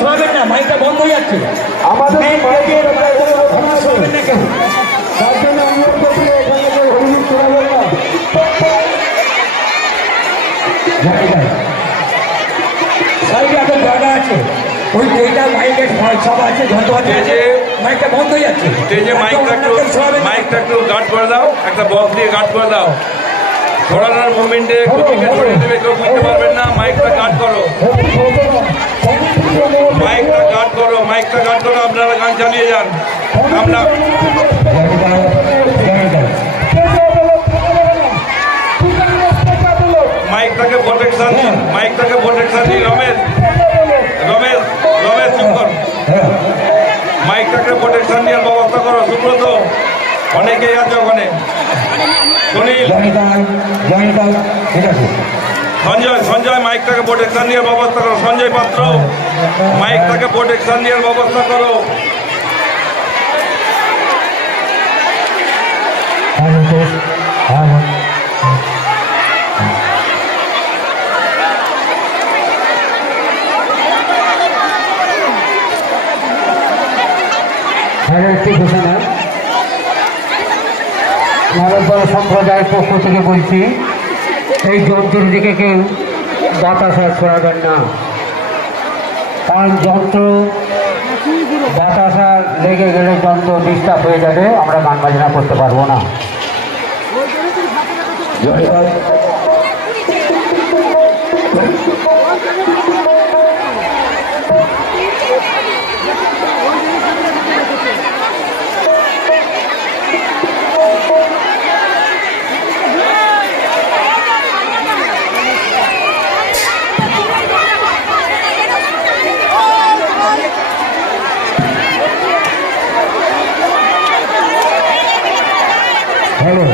ছড়াবেন না, মাইকটা বন্ধ হয়ে যাচ্ছে। আমাদের ছড়াবেন না কেউ। তার জন্য অনুরোধ করছি এখানে যে হরিণ ছড়াবেন না। সাইডে এখন জায়গা আছে, ওই যেটা মাইকের সব আছে, যত আছে মাইকটা বন্ধ হয়ে যাচ্ছে। স্টেজে মাইকটা একটু গার্ড করে দাও, একটা বক্স দিয়ে গার্ড করে দাও। ছড়ানোর মুভমেন্টে গতিকে ছড়িয়ে দেবে, কেউ বুঝতে পারবেন না। মাইকটা গার্ড করো, মাইকটা গার্ড করো, মাইকটা গার্ড করো। আপনারা গান চালিয়ে যান। আমরা মাইকটাকে প্রোটেকশন দিন, মাইকটাকে প্রোটেকশন দিন। রমেশ রমেশ রমেশ চুপ কর। মাইকটাকে প্রোটেকশন দেওয়ার ব্যবস্থা করো। সুব্রত, অনেকেই আছে ওখানে। সুনীল, সঞ্জয় মাইকটাকে প্রোটেকশন দেওয়ার ব্যবস্থা করো। সঞ্জয় পাত্র, মাইকটাকে প্রোটেকশন দেওয়ার ব্যবস্থা করো। একটি ঘোষণা মানববল সম্প্রদায়ের পক্ষ থেকে বলছি, এই যন্ত্রের দিকে কেউ বাতাসা ছড়াবেন না, কারণ যন্ত্র বাতাসা লেগে গেলে যন্ত্র ডিস্টার্ব হয়ে যাবে, আমরা গান বাজনা করতে পারবো না। হ্যালো,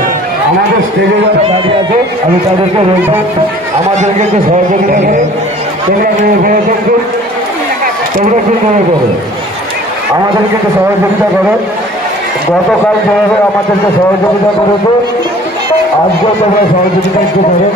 আমাদের স্টেজে যারা দাঁড়িয়ে আছে আমি তাদেরকে বলতাম আমাদেরকে একটু সহযোগিতা করে, তোমরা কি মনে করো আমাদেরকে একটু সহযোগিতা করো। গতকাল যেভাবে আমাদেরকে সহযোগিতা করেছে, আজকেও তোমরা সহযোগিতা একটু করো।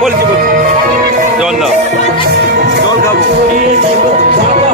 বলছি জল দাও জল খাবো বাবা